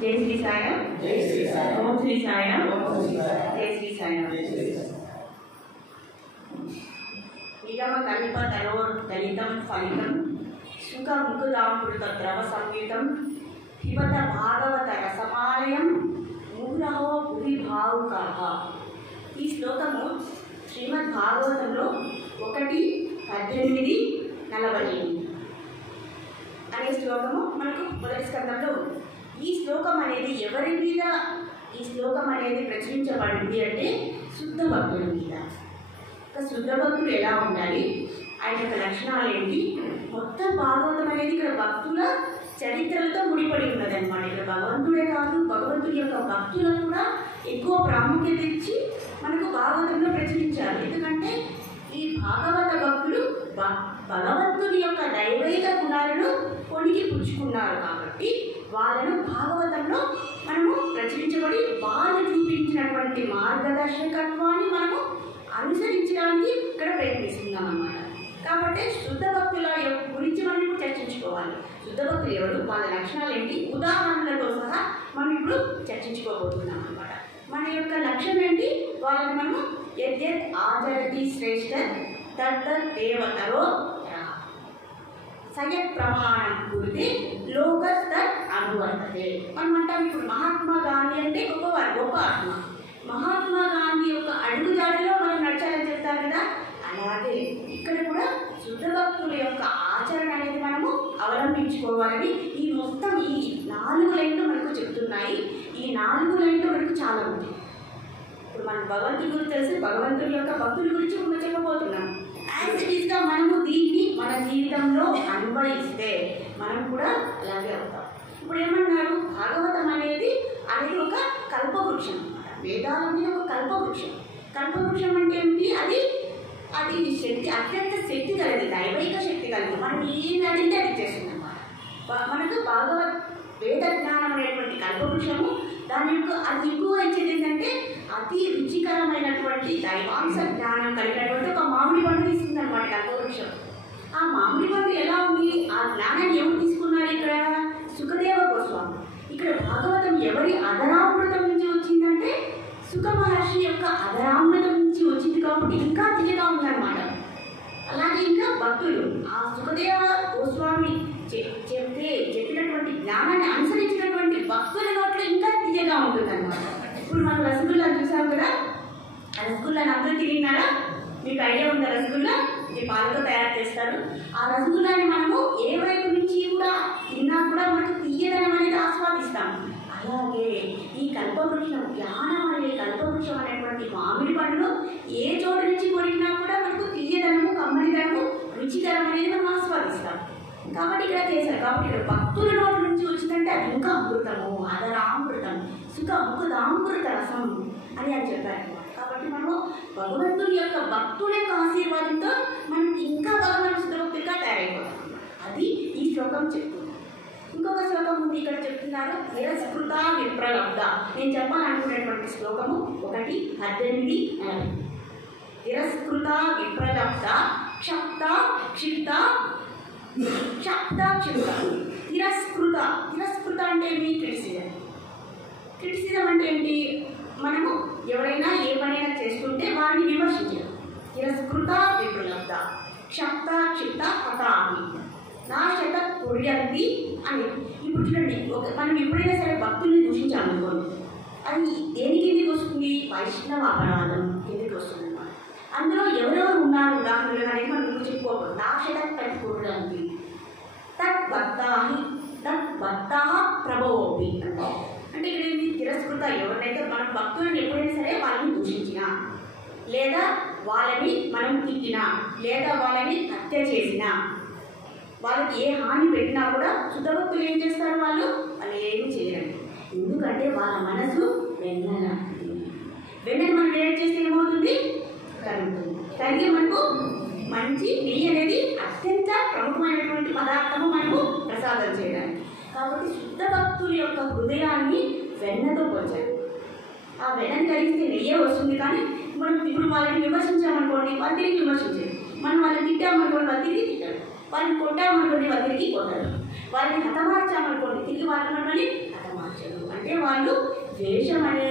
జై శ్రీ సాయం. ఓం శ్రీ సాయం. జై శ్రీ సాయం. నిగమ కల్ప తరోర్ దళితం ఫలితం సుఖ ముకుదామృత ద్రవ సంయుతం పిబత భాగవత రసమాలయం మూఢో భువి భావుకాః. ఈ శ్లోకము శ్రీమద్ భాగవతంలో 1:18-48 అనే శ్లోకము మనకు మొదటి స్కందంలో ఉంది. ఈ శ్లోకం అనేది ఎవరి మీద ఈ శ్లోకం అనేది ప్రచురించబడింది అంటే శుద్ధ భక్తుల మీద. శుద్ధ భక్తులు ఎలా ఉండాలి, ఆయన యొక్క లక్షణాలు ఏంటి, మొత్తం భాగవతం అనేది ఇక్కడ భక్తుల చరిత్రలతో ముడిపడి ఉన్నదన్నమాట. ఇక్కడ భగవంతుడే కాదు, భగవంతుడి యొక్క భక్తులకు కూడా ఎక్కువ ప్రాముఖ్యత ఇచ్చి మనకు భాగవతంలో ప్రచురించారు. ఎందుకంటే ఈ భాగవత భక్తులు భగవంతుని యొక్క దైవైక గుణాలను కొనికి పుచ్చుకున్నారు కాబట్టి వాళ్ళను భాగవతంలో మనము ప్రచురించబడి వాళ్ళు చూపించినటువంటి మార్గదర్శకత్వాన్ని మనము అనుసరించడానికి ఇక్కడ ప్రయత్నిస్తున్నాం అన్నమాట. కాబట్టి శుద్ధ భక్తుల గురించి మనం ఇప్పుడు చర్చించుకోవాలి. శుద్ధ భక్తులు ఎవరు, వాళ్ళ లక్షణాలు ఏంటి, ఉదాహరణలతో సహా మనం ఇప్పుడు చర్చించుకోబోతున్నాం అన్నమాట. మన యొక్క లక్ష్యం ఏంటి, వాళ్ళని మనము యద్యత్ ఆచరతి శ్రేష్ఠ తద్దత్ దేవతరో సయత్ ప్రమాణం గురితే లోకస్తత్ అనువర్తతే. మనం అంటాం ఇప్పుడు మహాత్మా గాంధీ అంటే గొప్పవారు, గొప్ప ఆత్మ. మహాత్మా గాంధీ యొక్క అడుగుజాడలో మనం నడచాలని చెప్తారు కదా, అలాగే ఇక్కడ కూడా శుద్ధ భక్తుల యొక్క ఆచరణ అనేది మనము అవలంబించుకోవాలని ఈ మొత్తం ఈ 4 లైన్లు మనకు చెప్తున్నాయి. ఈ 4 లైన్లు మనకు చాలా ఉంది. ఇప్పుడు మనం భగవంతుడి గురించి తెలిసి భగవంతుడి యొక్క భక్తుల గురించి మనం చెప్పబోతున్నాం. యాజ్ ఇట్ ఈస్గా మనము దీన్ని మన జీవితంలో అన్వయిస్తే మనం కూడా అలాగే అవుతాం. ఇప్పుడు ఏమన్నారు, భాగవతం అనేది ఒక కల్పవృక్షం అన్నమాట. వేదాల మీద ఒక కల్పవృక్షం. కల్పవృక్షం అంటే ఏంటి, అది శక్తి, అత్యంత శక్తి కలిగింది, దైవైక శక్తి కలిగింది. మనం ఏం అడిగితే అది చేస్తుంది అన్నమాట. మనకు వేద జ్ఞానం అనేటువంటి కల్పవృక్షము దాని యొక్క అది ఎక్కువ ఇచ్చేది ఏంటంటే అతి రుచికరమైనటువంటి దైవాంశ జ్ఞానం కలిగినటువంటి ఒక మామిడి పండు తీసుకుంది అనమాట కల్పవృక్షం. ఆ మామిడి పండు ఎలా ఉంది, ఆ జ్ఞానాన్ని ఎవరు తీసుకున్నారు, ఇక్కడ సుఖదేవ గోస్వామి. ఇక్కడ భాగవతం ఎవరి అధరామృతం నుంచి వచ్చిందంటే సుఖ మహర్షి యొక్క అధరామృతం నుంచి వచ్చింది కాబట్టి ఇంకా తీయగా ఉందన్నమాట. అలాగే ఇంకా భక్తులు ఆ సుఖదేవ గోస్వామి చెప్పినటువంటి జ్ఞానాన్ని అనుసరించినటువంటి భక్తుల నోట్లో ఇంకా తీయగా ఉంటుందన్నమాట. ఇప్పుడు మనం రసగుల్లా చూసాం కదా, ఆ రసగుల్లాని అందరూ తిన్నారా, మీకు ఐడియా ఉందా? రసగుల్లా ఇది పాలతో తయారు చేస్తారు. ఆ రసగుల్లాని మనము ఏ వైపు నుంచి కూడా తిన్నా కూడా మనకు తీయదనం అనేది ఆస్వాదిస్తాం. అలాగే ఈ కల్పవృక్షం, జ్ఞానం అనే కల్పవృక్షం అనేటువంటి మామిడి పండును ఏ చోటు నుంచి కొరికినా కూడా మనకు తీయదనము, కమ్మడిదనము, రుచికరం అనేది మనం ఆస్వాదిస్తాం. కాబట్టి ఇక్కడ చేశారు. కాబట్టి ఇక్కడ భక్తుల నోటి నుంచి వచ్చిందంటే అది ఇంకా అమృతము, అదరామృతం, సుఖ ముకుదామృత రసం అని చెప్పారు. కాబట్టి మనము భగవంతుని యొక్క భక్తుల యొక్క ఆశీర్వాదంతో మనకి ఇంకా బాగా మనం శుద్ధభక్తిగా తయారైపోతాం. అది ఈ శ్లోకం చెప్తుంది. ఇంకొక శ్లోకం ఉంది ఇక్కడ చెప్తున్నారు, తిరస్కృత విప్రలబ్ధ. నేను చెప్పాలనుకునేటువంటి శ్లోకము 1:18-40. తిరస్కృత విప్రలబ్ధ క్షప్త క్షిప్త క్షప్త క్షిప్త. తిరస్కృత అంటే ఏంటి, క్రిటిసిజం. క్రిటిసిజం అంటే ఏంటి, మనము ఎవరైనా ఏ పనైనా చేస్తుంటే వారిని విమర్శించడం. తిరస్కృత విప్రలబ్ధ క్షప్త క్షిప్త హతామి నా శత కొడియంతి అని. ఇప్పుడు చూడండి, మనం ఎప్పుడైనా సరే భక్తుల్ని దూషించాలనుకోండి, అది దేని కిందికి వస్తుంది, వైష్ణవ అపరాధం కిందికి వస్తుంది అన్నమాట. అందులో ఎవరెవరు ఉన్నారు ఉదాహరణలు అనేది మనం ఇప్పుడు చెప్పుకోకూడదు. నా శత కొడియంతి తద్భక్తా ప్రభవోపి అంటే ఇక్కడ ఏంటి, తిరస్కృత. ఎవరినైతే మనం భక్తులను ఎప్పుడైనా సరే వాళ్ళని దూషించినా, లేదా వాళ్ళని మనం తిట్టినా, లేదా వాళ్ళని హత్య చేసినా, వాళ్ళకి ఏ హాని పెట్టినా కూడా శుద్ధభక్తులు ఏం చేస్తారు, వాళ్ళు ఏమీ చేయరు. ఎందుకంటే వాళ్ళ మనసు వెన్నెలని మనం వేడి చేస్తే ఏమవుతుంది, కరుగుతుంది. కరిగి మనకు మంచి నెయ్యి అనేది అత్యంత ప్రముఖమైనటువంటి పదార్థము మనకు ప్రసాదం చేయడానికి. కాబట్టి శుద్ధ భక్తుల యొక్క హృదయాన్ని వెన్నతో పోల్చారు. ఆ వెన్నని కలిగితే నెయ్యే వస్తుంది. కానీ మనం ఇప్పుడు వాళ్ళని విమర్శించామనుకోండి, వాళ్ళు తిరిగి విమర్శించారు. మనం వాళ్ళని తిట్టామనుకోండి, వాళ్ళు తిరిగి తిట్టారు. వాళ్ళని కొట్టామనుకోండి, వాళ్ళు తిరిగి కొట్టారు. వాళ్ళని హతమార్చామనుకోండి, తిరిగి వాళ్ళని హతమార్చరు వాళ్ళు ద్వేషం అనే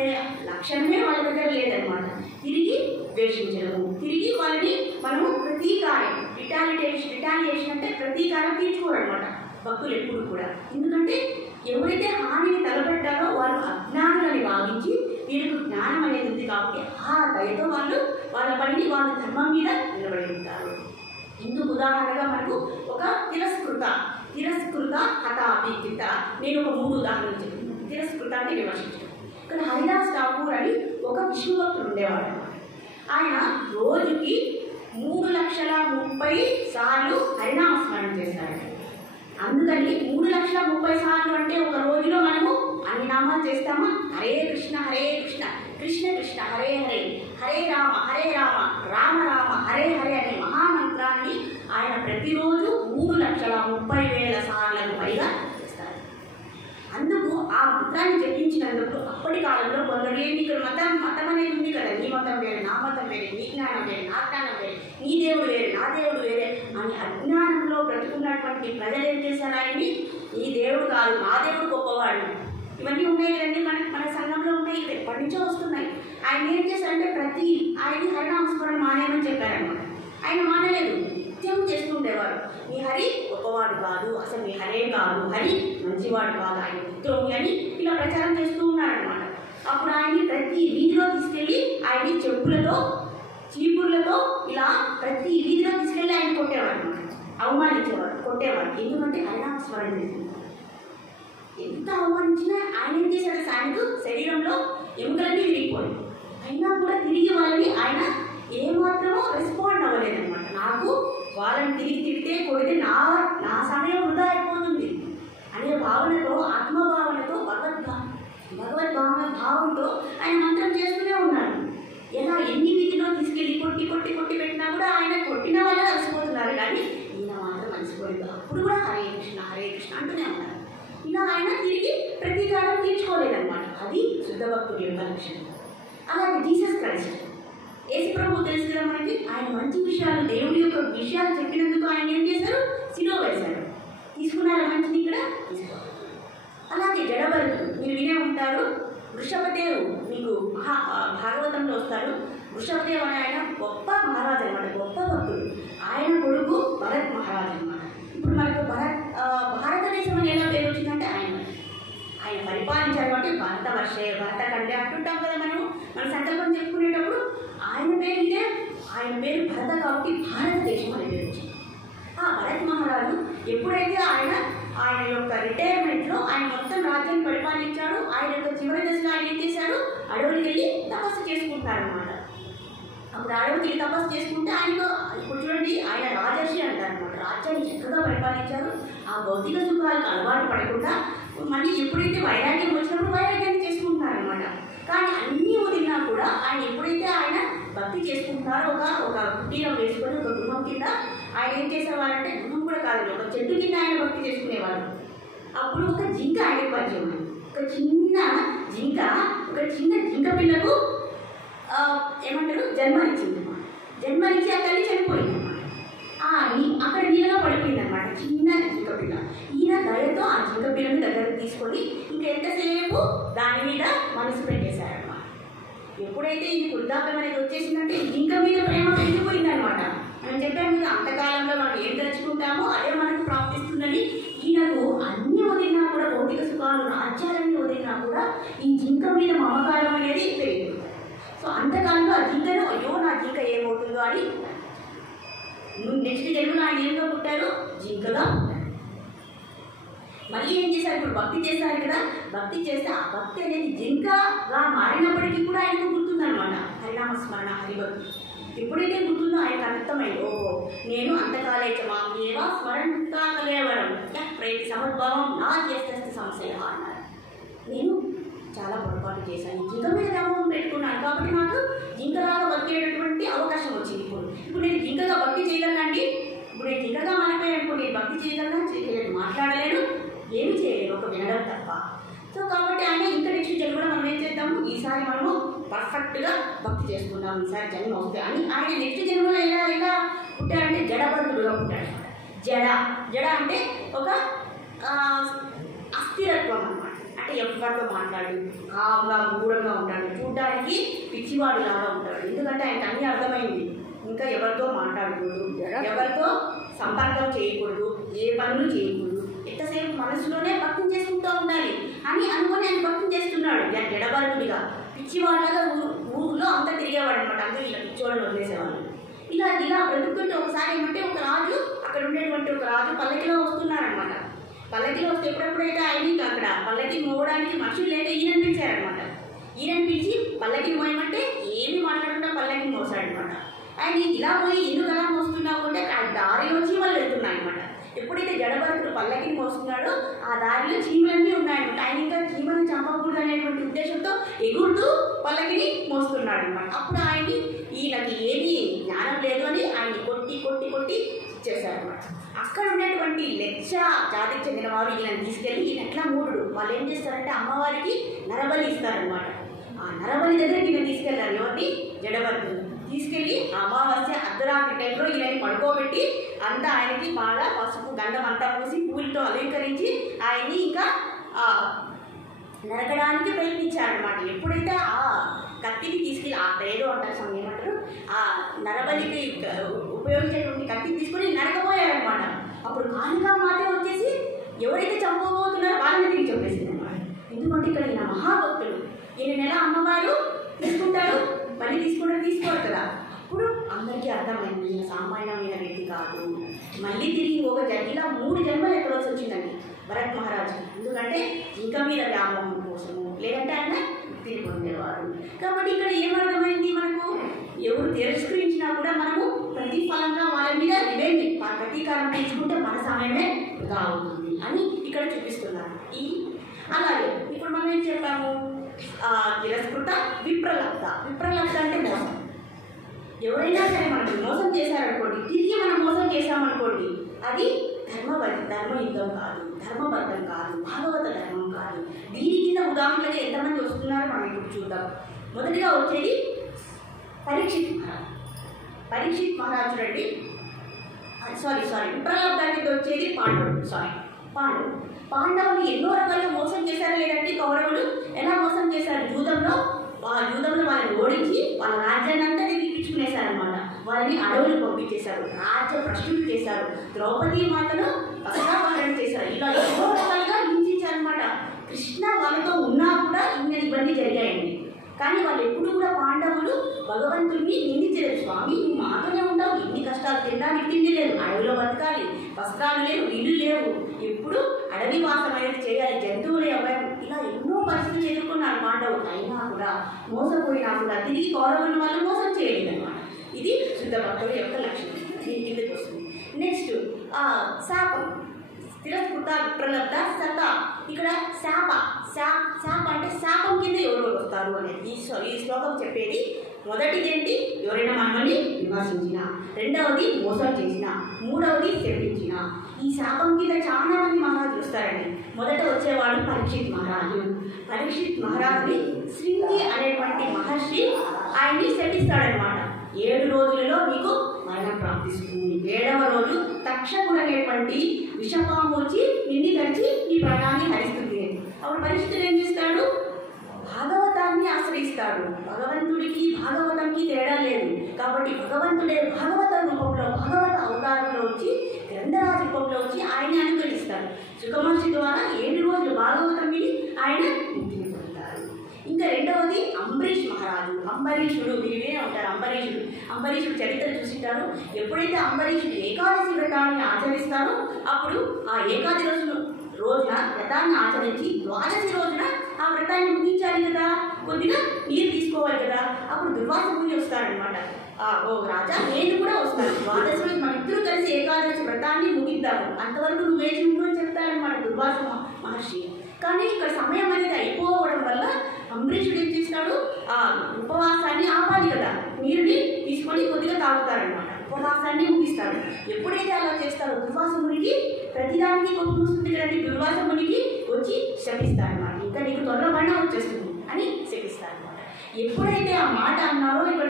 లక్షణమే వాళ్ళ దగ్గర లేదనమాట. తిరిగి ద్వేషించడము, తిరిగి వాళ్ళని మనము ప్రతీకారం, రిటాలియేషన్ అంటే ప్రతీకారం తీర్చుకోరనమాట భక్తులు ఎప్పుడు కూడా. ఎందుకంటే ఎవరైతే హానిని తలపెట్టారో వాళ్ళు అజ్ఞానులని భావించి వీళ్ళకు జ్ఞానం అనేది ఉంది కాబట్టి ఆ దయతో వాళ్ళు వాళ్ళ పనిని వాళ్ళ ధర్మం మీద నిలబడి ఉంటారు. ఇందుకు ఉదాహరణగా మనకు ఒక తిరస్కృత హఠాపిత, నేను ఒక 3 ఉదాహరణలు చెప్తున్నాను. తిరస్కృత అంటే విమర్శించడం. ఇక్కడ హరిదాస్ ఠాకూర్ అని ఒక విష్ణు భక్తుడు ఉండేవాడు. ఆయన రోజుకి 3,30,000 సార్లు హరినామస్మరణ చేశాడు. అందుకని 3,30,000 సార్లు అంటే ఒక రోజులో మనము అన్ని నామాలు చేస్తామా? హరే కృష్ణ కృష్ణ కృష్ణ హరే హరే, హరే రామ రామ రామ హరే హరే అనే మహామంత్రాన్ని ఆయన ప్రతిరోజు 3,30,000 సార్లకు పైగా చేస్తారు. అందుకు ఆ మంత్రాన్ని జపించినందుకు అప్పటి కాలంలో కొందరు ఏంటి, ఇక్కడ మతం అనేది ఉంది కదా, నీ మతం వేరే నా మతం వేరే, నీ జ్ఞానం వేరే నా జ్ఞానం వేరే, నీ దేవుడు వేరే నా దేవుడు వేరే అని అజ్ఞానంలో బ్రతుకున్నటువంటి ప్రజలు ఏం చేశారు? ఆయన్ని ఈ దేవుడు కాదు నా దేవుడు గొప్పవాడు, ఇవన్నీ ఉన్నాయి కదండి మన సంఘంలో ఉన్నాయి, ఎప్పటి నుంచో వస్తున్నాయి. ఆయన ఏం చేశారంటే ఆయన్ని హరినామస్మరణ మానేమని చెప్పారనమాట. ఆయన మానలేదు, నిత్యం చేస్తూ ఉండేవారు. మీ హరి గొప్పవాడు కాదు, అసలు మీ హరే కాదు, హరి మంచివాడు కాదు, ఆయన మిత్రుడు అని ఇలా ప్రచారం చేస్తూ ఉన్నారనమాట. అప్పుడు ఆయన్ని ప్రతి వీధిలో తీసుకెళ్ళి ఆయన్ని చెప్పులతో చీపుర్లతో ఇలా ప్రతి వీధిలో తీసుకెళ్ళి ఆయన కొట్టేవాడు అనమాట, అవమానించేవాడు, కొట్టేవాడు. ఎందుకంటే హరినామస్మరణ చేసింది. ఎంత అవమానించినా ఆయన ఏం చేశాడు? ఆయనకు శరీరంలో ఎముకలన్నీ విరిగిపోయి అయినా కూడా తిరిగి వాళ్ళని ఆయన ఏమాత్రమో రెస్పాండ్ అవ్వలేదన్నమాట. నాకు వాళ్ళని తిరిగితే కొడితే నా సమయం వృధా అయిపోతుంది అనే భావనతో, ఆత్మభావనతో, భావంతో ఆయన మంత్రం చేస్తూనే ఉన్నాడు. ఎలా ఎన్ని వీధిలో తీసుకెళ్ళి కొట్టి పెట్టినా కూడా ఆయన కొట్టిన వాళ్ళే అలసిపోతున్నారు, కానీ ఈయన మాత్రం అలసిపోలేదు. అప్పుడు కూడా హరే కృష్ణ అంటూనే ఉన్నారు. ఇలా ఆయన తిరిగి ప్రతీకారం తీర్చుకోలేదన్నమాట. అది శుద్ధ భక్తుడి యొక్క లక్షణం. అలాగే జీసస్ క్రైస్ట్, యేసు ప్రభు తెలుసు కదా మనకి, ఆయన మంచి విషయాలు, దేవుడి యొక్క విషయాలు చెప్పినందుకు ఆయన ఏం చేశారు? సిలువ వేశారు. తీసుకున్నారా మంచిది? ఇక్కడ తీసుకోవాలి. అలాగే జడభరతుడు, మీరు వినే ఉంటారు. వృషభదేవు మీకు భాగవతంలో వస్తారు. వృషభదేవ్ అనే ఆయన గొప్ప మహారాజు అనమాట, గొప్ప భక్తుడు. ఆయన కొడుకు భరత్ మహారాజు అనమాట. ఇప్పుడు మనకు భారతదేశం అని ఎలా పేరు వచ్చిందంటే ఆయన పరిపాలించారు కాబట్టి భరతఖండే అంటుంటాం కదా మన సంకల్పం చెప్పుకునేటప్పుడు. ఆయన పేరు ఇదే, ఆయన పేరు భరత కాబట్టి భారతదేశం అనే పేరు వచ్చింది. ఆ భరత్ మహారాజు ఎప్పుడైతే ఆయన యొక్క రిటైర్మెంట్లో ఆయన మొత్తం రాజ్యాన్ని పరిపాలించాడు. ఆయన యొక్క చివరి దశలో ఆయన ఏం చేశాడు? అడవులకి వెళ్ళి తపస్సు చేసుకుంటారనమాట. అప్పుడు అడవికి వెళ్ళి తపస్సు చేసుకుంటే ఆయనకు, ఇప్పుడు చూడండి, ఆయన రాజర్షి అంటారనమాట. రాజ్యాన్ని చక్కగా పరిపాలించారు. ఆ భౌతిక సుఖాలకు అలవాటు పడకుండా మళ్ళీ ఎప్పుడైతే వైరాగ్యం వచ్చినప్పుడు వైరాగ్యాన్ని చేసుకుంటున్నారనమాట. కానీ అన్నీ వదిలినా కూడా ఆయన ఎప్పుడైతే ఆయన భక్తి చేసుకుంటారో ఒక కుటీరం వేసుకొని ఒక గృహం కింద ఆయన ఏం చేసేవారంటే, గృహం కూడా కాదు, ఒక చెట్టు కింద ఆయన భక్తి చేసుకునేవారు. అప్పుడు ఒక జింక ఆయనకు పరిచయం ఉంది. ఒక చిన్న జింక పిల్లకు ఏమంటారు జన్మనిచ్చింది. జన్మనిచ్చి ఆ తల్లి చనిపోయింది. అక్కడ నీళ్ళలో పడిపోయింది అనమాట చిన్న జింక పిల్ల. ఈయన దయతో ఆ జింక పిల్లని దగ్గరకు తీసుకొని ఇంకెంతసేపు దాని మీద మనసు పెట్టేశారనమాట. ఎప్పుడైతే ఈ వృద్ధాప్యం అనేది వచ్చేసిందంటే జింక మీద ప్రేమ పెరిగిపోయింది అనమాట. మనం చెప్పాము కదా, అంతకాలంలో మనం ఏం తలుచుకుంటామో అదే మనకు ప్రాప్తిస్తుందని. ఈయనకు అన్ని వదిలినా కూడా, భౌతిక సుఖాలు, రాజ్యాలన్నీ వదిలినా కూడా ఈ జింక మీద మమకారం అనేది పెరిగింది. సో అంతకాలంలో ఆ జింకను, అయ్యో నా జింక ఏమవుతుందో అని నెక్స్ట్ జన్మలో ఆయన ఏంటో పుట్టారు? జింకగా పుట్టారు. మళ్ళీ ఏం చేశారు? ఇప్పుడు భక్తి చేశారు కదా, భక్తి చేస్తే ఆ భక్తి అనేది జింకగా మారినప్పటికీ కూడా ఆయనకు గుర్తుందనమాట. హరినామస్మరణ, హరిభక్తి ఎప్పుడైతే గుర్తుందో ఆయనకు అర్థమైంది, ఓహో నేను అంతకాలేచమాంగేవా స్మరణకాకలేవరం ప్రేతి సమద్భావం నా చేస్తే సంశయ అన్నారు. నేను చాలా పొరపాటు చేశాను, జింక మీద వ్యామోహం పెట్టుకున్నాను కాబట్టి నాకు జింకలాగా బతికేటటువంటి అవకాశం వచ్చింది. ఇప్పుడు నేను జింకగా భక్తి చేయగలనండి. ఇప్పుడు నేను జింకగా మారిపోయాను, నేను భక్తి చేయగలను, మాట్లాడలేను, ఏమి చేయలేను, ఒక వినడం తప్ప. సో కాబట్టి ఆయన ఇంకా నెక్స్ట్ జన్మ కూడా మనం ఏం చేద్దాము, ఈసారి మనము పర్ఫెక్ట్గా భక్తి చేసుకుందాం, ఈసారి జన్మ అవుతుంది అని ఆయన నెక్స్ట్ జన్మలో ఎలా పుట్టారంటే జడభరతుడుగా పుట్టాడు. జడ అంటే ఒక అస్థిరత్వం అన్నమాట. అంటే ఎవరితో మాట్లాడు, కామ్గా మూఢంగా ఉంటాడు, చూడడానికి పిచ్చివాడు లాగా ఉంటాడు. ఎందుకంటే ఆయనకు అన్నీ అర్థమైంది. ఇంకా ఎవరితో మాట్లాడకూడదు, ఎవరితో సంపర్కం చేయకూడదు, ఏ పనులు చేయకూడదు, ఎంతసేపు మనసులోనే భక్తి చేసుకుంటూ ఉండాలి అని అనుకుని ఆయన భక్తి చేస్తున్నాడు జడభరతుడిగా. పిచ్చివాళ్ళగా ఊరిలో అంతా తిరిగేవాడు అనమాట. అందరూ ఇలా పిచ్చివాళ్ళని వదిలేసేవాళ్ళు. ఇలా ఇలా బ్రతుకుతుంటే ఒకసారి ఏమంటే ఒక రాజు, అక్కడ ఉండేటువంటి ఒక రాజు పల్లకిలో వస్తున్నారనమాట. పల్లకిలో వస్తే ఎప్పుడెప్పుడైతే ఆయనకి అక్కడ పల్లకి మోవడానికి మనుషులు లేక ఈయనని పిలిచారనమాట. ఈయనని పిలిచి పల్లకిని మోయమంటే ఏమి మాట్లాడకుండా పల్లకిని మోసాడనమాట. ఆయన ఇలా పోయి ఎందుకు అలా మోస్తున్నావు అంటే ఆ దారిలో చీమలు వెళ్తున్నాయన్నమాట. ఎప్పుడైతే జడభరతుడు పల్లకిని మోస్తున్నాడో ఆ దారిలో చీమలన్నీ ఉన్నాయన్నమాట. ఆయన ఇంకా చీమలను చంపకూడదు అనేటువంటి ఉద్దేశంతో ఎగురుతూ పల్లకిని మోస్తున్నాడు అనమాట. అప్పుడు ఆయన్ని ఈయనకి ఏమీ జ్ఞానం లేదు అని ఆయన్ని కొట్టి కొట్టి కొట్టి చేశారనమాట. అక్కడ ఉన్నటువంటి లెచ్చ జాతికి చెందిన వారు ఈయన తీసుకెళ్ళి ఈయన ఎట్లా మూఢుడు, వాళ్ళు ఏం చేస్తారంటే అమ్మవారికి నరబలి ఇస్తారనమాట. ఆ నరబలి దగ్గరికి ఈయన తీసుకెళ్లారు. ఎవరిని? జడభరతుడు తీసుకెళ్ళి అమావాస్య అర్ధరాత్రి టైంలో ఈయనని పడుకోబెట్టి అంతా ఆయనకి బాగా పసుపు గంధం అంతా పూసి పూలతో అలంకరించి ఆయన్ని ఇంకా నరకడానికి ప్రయత్నించారనమాట. ఎప్పుడైతే ఆ కత్తిని తీసుకెళ్ళి ఆ ఏదో అంటారు సమయం ఏమంటారు, ఆ నరబలికి ఉపయోగించేటువంటి కత్తిని తీసుకొని నరకపోయారనమాట. అప్పుడు కాళికా మాత వచ్చేసి ఎవరైతే చంపబోతున్నారో వాళ్ళని తిరిగి చంపేసింది అనమాట. ఎందుకంటే ఇక్కడ ఈయన మహాభక్తులు, ఈయన ఎలా అమ్మవారు తీసుకుంటారు, మళ్ళీ తీసుకోరు కదా. అప్పుడు అందరికీ అర్థమైంది ఈయన సామాన్యమైన వ్యక్తి కాదు. మళ్ళీ తిరిగి ఒక ఇలా 3 జన్మలు ఎక్కడొచ్చి వచ్చిందండి భరత్ మహారాజు. ఎందుకంటే ఇంకా మీద వ్యామోహం కోసము, లేదంటే ఆయన తిరిగి పొందేవారు. కాబట్టి ఇక్కడ ఏమర్థమైంది, మనకు ఎవరు తిరస్కరించినా కూడా మనము ప్రతిఫలంగా వాళ్ళ మీద రివెంజ్ ప్రతీకారం తెచ్చుకుంటే మన సమయమే వృధా అవుతుంది అని ఇక్కడ చూపిస్తున్నారు. అలాగే ఇప్పుడు మనం ఏం చెప్పాము, తిరస్కృత విప్రలబ్ధ. విప్రలబ్ధ అంటే మోసం. ఎవరైనా సరే మనకు మోసం చేశారనుకోండి, తిరిగి మనం మోసం చేశామనుకోండి, అది ధర్మయుద్ధం కాదు, ధర్మబద్ధం కాదు, భాగవత ధర్మం కాదు. దీని కింద ఉదాహరణగా ఎంతమంది వస్తున్నారో మనం ఇప్పుడు చూద్దాం. మొదటిగా వచ్చేది పరీక్షిత్ మహారాజు. పరీక్షిత్ మహారాజు అండి, విప్రలబ్ధానికి వచ్చేది పాండవులు ఎన్నో రకాలుగా మోసం చేశారు. లేదంటే కౌరవులు ఎలా మోసం చేశారు, యూదంలో వాళ్ళని ఓడించి వాళ్ళ రాజ్యాన్ని అంతా తీర్చుకునేశారనమాట. వాళ్ళని అడవులు పంపించేశారు, రాజ్య ప్రశ్నలు చేశారు, ద్రౌపదీ మాతను వస్త్రాపహరణ చేశారు. ఇలా ఎన్నో రకాలుగా హింసించారనమాట. కృష్ణ వాళ్ళతో ఉన్నా కూడా ఇన్ని ఇబ్బంది జరిగాయండి. కానీ వాళ్ళు ఎప్పుడు కూడా పాండవులు భగవంతుడిని నిందించలేదు. స్వామి నువ్వు మాతోనే ఉంటావు, ఇన్ని కష్టాలు, తినడానికి తిండి లేదు, అడవిలో బతకాలి, వస్త్రాలు లేవు, ఇల్లు లేవు, ఎప్పుడు అడవి వాసం అనేది చేయాలి, జంతువులే అభయం, ఇలా ఎన్నో పరిస్థితులు ఎదుర్కొన్నారు పాండవులు. అయినా కూడా మోసపోయినా కూడా తిరిగి కౌరవుల వాళ్ళు మోసం చేయలేదు అనమాట. ఇది శుద్ధ భక్తుల యొక్క లక్షణం. దీని కిందకి వస్తుంది. నెక్స్ట్ శాపం. తిరస్కృత విప్రలబ్ధ శత. ఇక్కడ శాప అంటే శాపం కింద ఎవరు వస్తారు అనేది ఈ శ్లోకం చెప్పేది. మొదటిది ఏంటి, ఎవరైనా మనల్ని విమర్శించిన, రెండవది మోసం చేసిన, మూడవది శపించిన. ఈ శాపం కింద చాలా మంది మహారాజులు వస్తారండి. మొదట వచ్చేవాడు పరీక్షిత్ మహారాజు. పరీక్షిత్ మహారాజుని శృంగి అనేటువంటి మహర్షి ఆయన్ని శపిస్తాడనమాట. 7 రోజులలో మీకు మరణం ప్రాప్తిస్తుంది. 7వ రోజు తక్షకుడు అనేటువంటి విషపాము వచ్చి నిన్ను కలిసి నీ ప్రాణాన్ని హరిస్తుంది. అప్పుడు పరీక్షితుడు ఏం చేస్తాడు, భాగవతాన్ని ఆశ్రయిస్తాడు. భగవంతుడికి భాగవతంకి తేడా లేదు. కాబట్టి భగవంతుడే భాగవత రూపంలో, భగవత అవతారంలో వచ్చి, గ్రంథరాజు రూపంలో వచ్చి ఆయన్ని అనుగ్రహిస్తాడు. సుఖమహర్షి ద్వారా 7 రోజులు భాగవతం విని ఆయన ముక్తిని పొందుతారు. ఇంకా రెండవది అంబరీష్ మహారాజు. అంబరీషుడు మీరే ఉంటారు. అంబరీషుడు చరిత్ర చూసింటారు. ఎప్పుడైతే అంబరీషుడు ఏకాదశి వ్రతాన్ని ఆచరిస్తారో అప్పుడు ఆ ఏకాదశి రోజున వ్రతాన్ని ఆచరించి ద్వాదశి రోజున ఆ వ్రతాన్ని ముగించాలి కదా, కొద్దిగా నీరు తీసుకోవాలి కదా. అప్పుడు దుర్వాస ముని వస్తాడనమాట. ఓ రాజా నేను కూడా వస్తాను, ద్వాదశి రోజు మన ఇద్దరు కలిసి ఏకాదశి వ్రతాన్ని ముగిద్దాము, అంతవరకు నువ్వు వేచి ఉండు అని చెప్తాడనమాట దుర్వాస మహర్షి. కానీ ఇక్కడ సమయం అనేది అయిపోవడం వల్ల అంబరీషుడు ఏం చేస్తాడు, ఆ ఉపవాసాన్ని ఆపాలి కదా, నీరుని తీసుకొని కొద్దిగా తాగుతారనమాట. ఉపవాసాన్ని ముగిస్తాడు. ఎప్పుడైతే అలా చేస్తారో దుర్వాస మునికి ప్రతిదానికి కోపం వస్తుంది కదండి. దుర్వాస మునికి వచ్చి శపిస్తాడనమాట. ఇంకా నీకు తొందరపడినా వచ్చేస్తుంది అని శపిస్తాడనమాట. ఎప్పుడైతే ఆ మాట అన్నారో, ఇక్కడ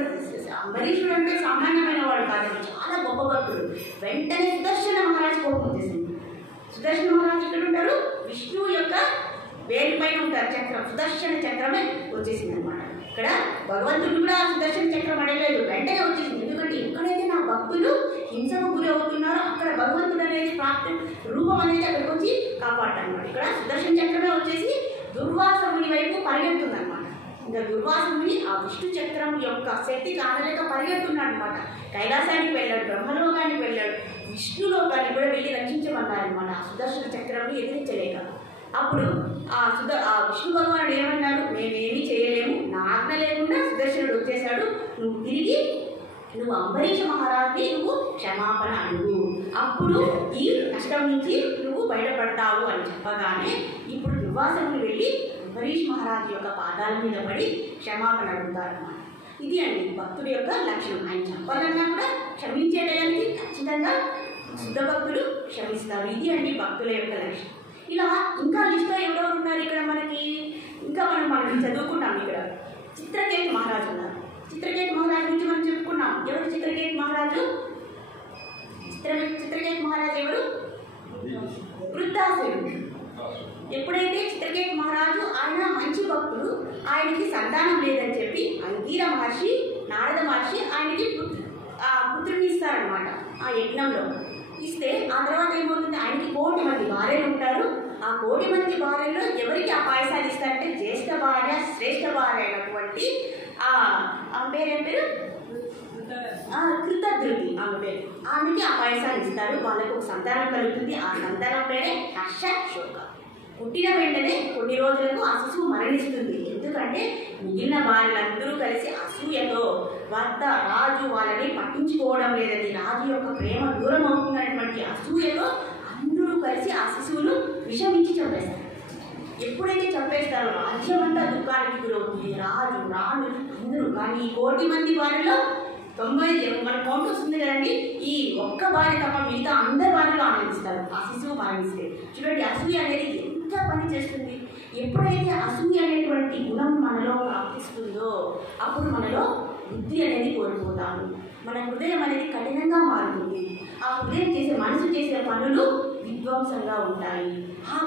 అంబరీషుడు అంటే సామాన్యమైన వాడు కాదండి, చాలా గొప్ప భక్తుడు. వెంటనే సుదర్శన మహారాజు కోపం వచ్చేసింది. సుదర్శన మహారాజు ఇక్కడ ఉంటారు, విష్ణువు యొక్క వేరు పైన ఉంటారు. చక్రం సుదర్శన చక్రమే వచ్చేసింది అనమాట. ఇక్కడ భగవంతుడు కూడా సుదర్శన చక్రం అడగలేదు, వెంటనే వచ్చేసింది. ఎందుకంటే ఎక్కడైతే నా భక్తులు హింసకు గురి అవుతున్నారో అక్కడ భగవంతుడు అనేది ప్రాప్తి రూపం అనేది అక్కడికి వచ్చి కాపాడతానమాట. ఇక్కడ సుదర్శన చక్రమే వచ్చేసి దుర్వాసముని వైపు పరిగెడుతుంది అనమాట. ఇంకా దుర్వాసముని ఆ విష్ణు చక్రం యొక్క శక్తి కానలేక పరిగెడుతున్నాడు అనమాట. కైలాసానికి వెళ్ళాడు, బ్రహ్మలోకానికి వెళ్ళాడు, విష్ణులోకానికి కూడా వెళ్ళి రక్షించమన్నారనమాట ఆ సుదర్శన చక్రంని ఎదిరించలేక. అప్పుడు ఆ విష్ణు భగవానుడు ఏమన్నాడు, మేమేమీ చేయలేము, నా ఆజ్ఞ లేకుండా సుదర్శనుడు వచ్చేసాడు, నువ్వు అంబరీష మహారాజుని నువ్వు క్షమాపణ అడుగు, అప్పుడు ఈ కష్టం నుంచి నువ్వు బయటపడతావు అని చెప్పగానే ఇప్పుడు దుర్వాసముని వెళ్ళి అంబరీష్ మహారాజు యొక్క పాదాల మీద పడి క్షమాపణ అడుగుతారన్నమాట. ఇది అండి భక్తుడి యొక్క లక్షణం. ఆయన చెప్పాలన్నా కూడా క్షమించేయడానికి ఖచ్చితంగా శుద్ధ భక్తులు క్షమిస్తారు. ఇది అండి భక్తుల యొక్క లక్షణం. ఇలా ఇంకా లిస్ట్లో ఎవరెవరు ఉన్నారు ఇక్కడ మనకి, ఇంకా మనం చదువుకున్నాం. ఇక్కడ చిత్రకేతు మహారాజు ఉన్నారు. చిత్రకేతు మహారాజు నుంచి మనం చెప్పుకున్నాం. ఎవరు చిత్రకేతు మహారాజు? చిత్రకేతు మహారాజు ఎవరు? వృద్ధాసురుడు. ఎప్పుడైతే చిత్రకేతు మహారాజు ఆయన మంచి భక్తుడు, ఆయనకి సంతానం లేదని చెప్పి అంగీర మహర్షి, నారద మహర్షి ఆయనకి పుత్రుని ఇస్తారనమాట. ఆ యజ్ఞంలో ఇస్తే ఆ తర్వాత ఏమవుతుంది, ఆయనకి 1,000,000 మంది భార్యలు ఉంటారు. ఆ 1,000,000 మంది భార్యలో ఎవరికి ఆ పాయసాలు ఇస్తారంటే జ్యేష్ఠ భార్య, శ్రేష్ఠ భార్య అయినటువంటి ఆమె పేరేం పేరు? కృతధృతి ఆమె పేరు. ఆమెకి ఆ పాయసాలు ఇస్తారు. వాళ్ళకు ఒక సంతానం కలుగుతుంది. ఆ సంతానం పేరే హర్ష శోక. పుట్టిన వెంటనే కొన్ని రోజులకు ఆ శిశువు మరణిస్తుంది. ఎందుకంటే మిగిలిన భార్యలందరూ కలిసి అసూయతో భర్త రాజు వాళ్ళని పట్టించుకోవడం లేదని, రాజు యొక్క ప్రేమ దూరం అవుతున్నటువంటి అసూయతో అందరూ కలిసి ఆ శిశువును విషమించి చంపేస్తారు. ఎప్పుడైతే చంపేస్తారో రాజ్యం అంతా దుఃఖానికి గురవుతుంది, రాజు రాణులు అందరూ. కానీ ఈ 1,000,000 మంది భార్యలో 90 మన కౌంట్ వస్తుంది కదండి, ఈ ఒక్క భార్య తప్ప మిగతా అందరి భార్యలు ఆనందిస్తారు ఆ శిశువు మరణిస్తే. చూడండి అసూయ అనేది ఎంత పని చేస్తుంది. ఎప్పుడైతే అసూయ అనేటువంటి గుణం మనలో ప్రాప్తిస్తుందో అప్పుడు మనలో బుద్ధి అనేది కోల్పోతాము. మన హృదయం అనేది కఠినంగా మారుతుంది. ఆ హృదయం మనసు చేసే పనులు విధ్వంసంగా ఉంటాయి. ఆ